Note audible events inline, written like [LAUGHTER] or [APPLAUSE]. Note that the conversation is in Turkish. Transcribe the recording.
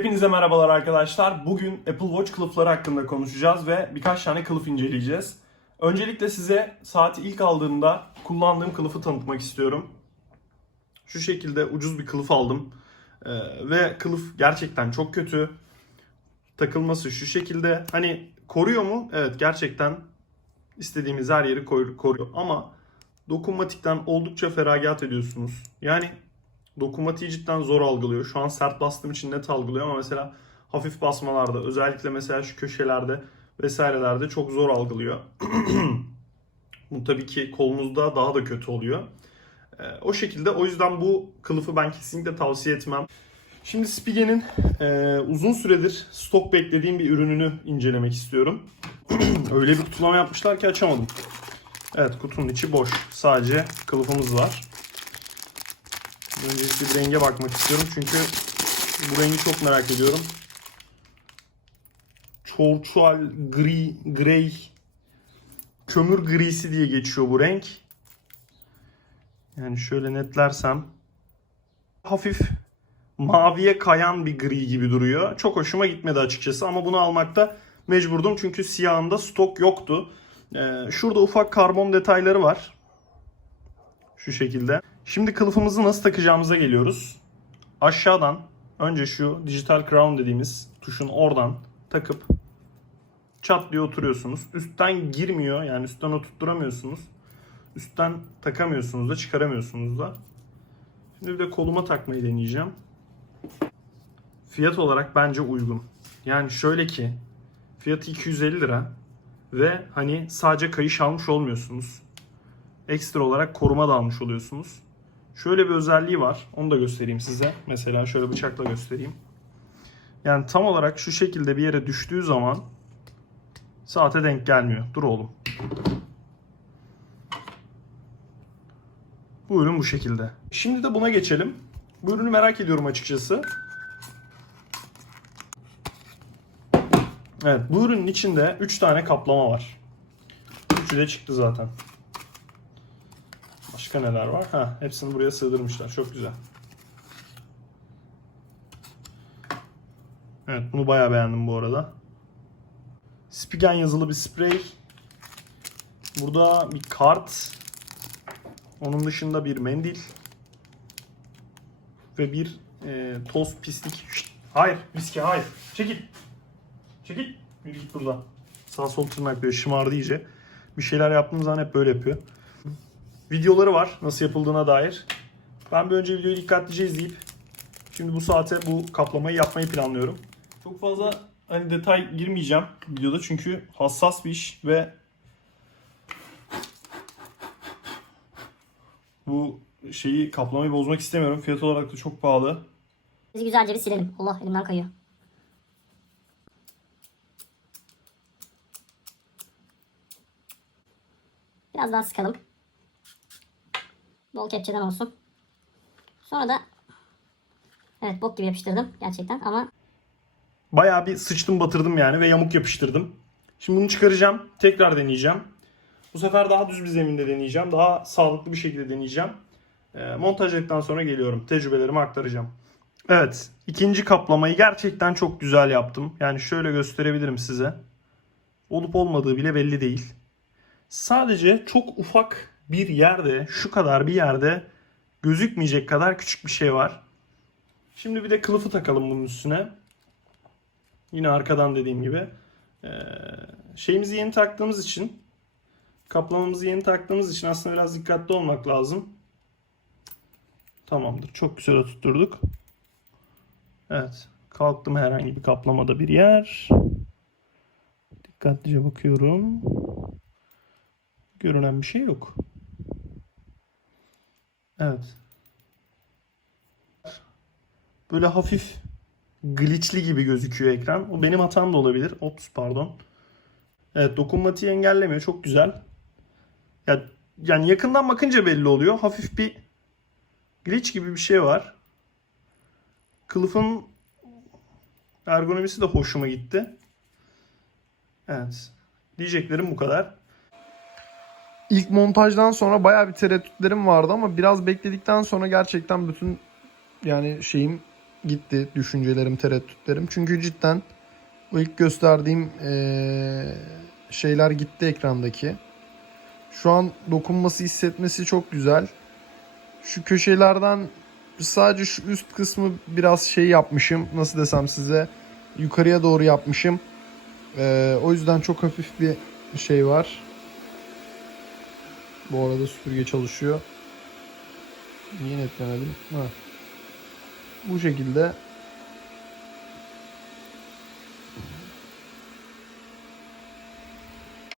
Hepinize merhabalar arkadaşlar. Bugün Apple Watch kılıfları hakkında konuşacağız ve birkaç tane kılıf inceleyeceğiz. Öncelikle size saati ilk aldığımda kullandığım kılıfı tanıtmak istiyorum. Şu şekilde ucuz bir kılıf aldım. Ee, ve kılıf gerçekten çok kötü. Takılması şu şekilde. Hani koruyor mu? Evet gerçekten istediğimiz her yeri koru- koruyor. Ama dokunmatikten oldukça feragat ediyorsunuz. Yani dokunmatiği cidden zor algılıyor. Şu an sert bastığım için net algılıyor ama mesela hafif basmalarda özellikle mesela şu köşelerde vesairelerde çok zor algılıyor. [CLEARS THROAT] Bu tabii ki kolunuzda daha da kötü oluyor. Ee, o şekilde o yüzden bu kılıfı ben kesinlikle tavsiye etmem. Şimdi Spige'nin e, uzun süredir stok beklediğim bir ürününü incelemek istiyorum. [CLEARS THROAT] Öyle bir kutulama yapmışlar ki açamadım. Evet kutunun içi boş. Sadece kılıfımız var. Öncelikle bir renge bakmak istiyorum çünkü bu rengi çok merak ediyorum. Çorçual gri, grey, kömür grisi diye geçiyor bu renk. Yani şöyle netlersem hafif maviye kayan bir gri gibi duruyor. Çok hoşuma gitmedi açıkçası ama bunu almakta mecburdum çünkü siyahında stok yoktu. Ee, şurada ufak karbon detayları var. Şu şekilde. Şimdi kılıfımızı nasıl takacağımıza geliyoruz. Aşağıdan önce şu dijital crown dediğimiz tuşun oradan takıp çat diye oturuyorsunuz. Üstten girmiyor yani üstten oturtturamıyorsunuz. Üstten takamıyorsunuz da çıkaramıyorsunuz da. Şimdi bir de koluma takmayı deneyeceğim. Fiyat olarak bence uygun. Yani şöyle ki fiyatı 250 lira ve hani sadece kayış almış olmuyorsunuz. Ekstra olarak koruma da almış oluyorsunuz. Şöyle bir özelliği var. Onu da göstereyim size. Mesela şöyle bıçakla göstereyim. Yani tam olarak şu şekilde bir yere düştüğü zaman saate denk gelmiyor. Dur oğlum. Bu ürün bu şekilde. Şimdi de buna geçelim. Bu ürünü merak ediyorum açıkçası. Evet bu ürünün içinde 3 tane kaplama var. Üçü de çıktı zaten. Başka neler var? Ha, hepsini buraya sığdırmışlar. Çok güzel. Evet bunu bayağı beğendim bu arada. Spigen yazılı bir sprey. Burada bir kart. Onun dışında bir mendil. Ve bir e, toz pislik. Hayır viski hayır. Çekil. Çekil. Yürü git buradan. Sağ sol tırnak böyle şımardı iyice. Bir şeyler yaptığım zaman hep böyle yapıyor. Videoları var nasıl yapıldığına dair. Ben bir önce videoyu dikkatlice izleyip şimdi bu saate bu kaplamayı yapmayı planlıyorum. Çok fazla hani detay girmeyeceğim videoda çünkü hassas bir iş ve bu şeyi kaplamayı bozmak istemiyorum. Fiyat olarak da çok pahalı. Bizi güzelce bir silelim. Allah elimden kayıyor. Biraz daha sıkalım. Bol kepçeden olsun. Sonra da evet bok gibi yapıştırdım gerçekten ama Bayağı bir sıçtım batırdım yani ve yamuk yapıştırdım. Şimdi bunu çıkaracağım. Tekrar deneyeceğim. Bu sefer daha düz bir zeminde deneyeceğim. Daha sağlıklı bir şekilde deneyeceğim. Ee, montajladıktan sonra geliyorum. Tecrübelerimi aktaracağım. Evet. ikinci kaplamayı gerçekten çok güzel yaptım. Yani şöyle gösterebilirim size. Olup olmadığı bile belli değil. Sadece çok ufak bir yerde, şu kadar bir yerde gözükmeyecek kadar küçük bir şey var. Şimdi bir de kılıfı takalım bunun üstüne. Yine arkadan dediğim gibi. Ee, şeyimizi yeni taktığımız için kaplamamızı yeni taktığımız için aslında biraz dikkatli olmak lazım. Tamamdır. Çok güzel oturtturduk. Evet. Kalktım herhangi bir kaplamada bir yer. Dikkatlice bakıyorum. Görünen bir şey yok. Evet. Böyle hafif glitchli gibi gözüküyor ekran. O benim hatam da olabilir. Ops pardon. Evet dokunmatiği engellemiyor. Çok güzel. Ya, yani yakından bakınca belli oluyor. Hafif bir glitch gibi bir şey var. Kılıfın ergonomisi de hoşuma gitti. Evet. Diyeceklerim bu kadar. İlk montajdan sonra bayağı bir tereddütlerim vardı ama biraz bekledikten sonra gerçekten bütün yani şeyim gitti düşüncelerim, tereddütlerim. Çünkü cidden o ilk gösterdiğim eee, şeyler gitti ekrandaki. Şu an dokunması hissetmesi çok güzel. Şu köşelerden sadece şu üst kısmı biraz şey yapmışım. Nasıl desem size yukarıya doğru yapmışım. Eee, o yüzden çok hafif bir şey var. Bu arada süpürge çalışıyor. Niye netlemedim? Ha. Bu şekilde